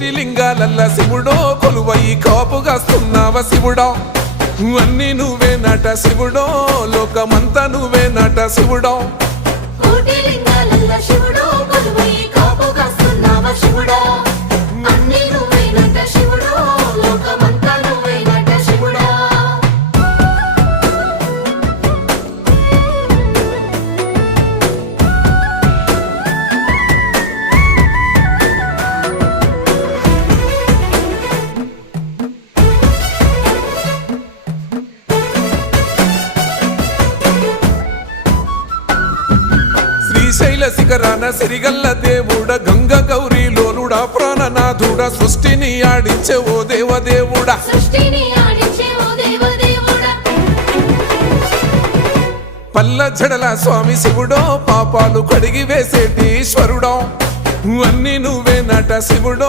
కోటి లింగాలల్ల శివుడో కొలువై కాపుగాస్తున్నావ శివుడా అన్ని నువ్వే నట శివుడో లోకమంతా నువ్వే నట శివుడో కోటి లింగాలల్ల శివుడో కొలువై కాపుగాస్తున్నావ శివుడా అన్ని నువ్వే నట శివుడో లోకమంతా నువ్వే నట శివుడా శ్రీశైల శిఖరాన సిరిగల్ల దేవుడ గంగ గౌరీ లోలుడా ప్రాణనాథుడా సృష్టిని ఆడించే ఓ దేవదేవుడా సృష్టిని ఆడించే ఓ దేవదేవుడా పల్ల జడల స్వామి శివుడో పాపాలు కడిగి వేసేటి ఈశ్వరుడో అన్ని నువ్వే నట శివుడో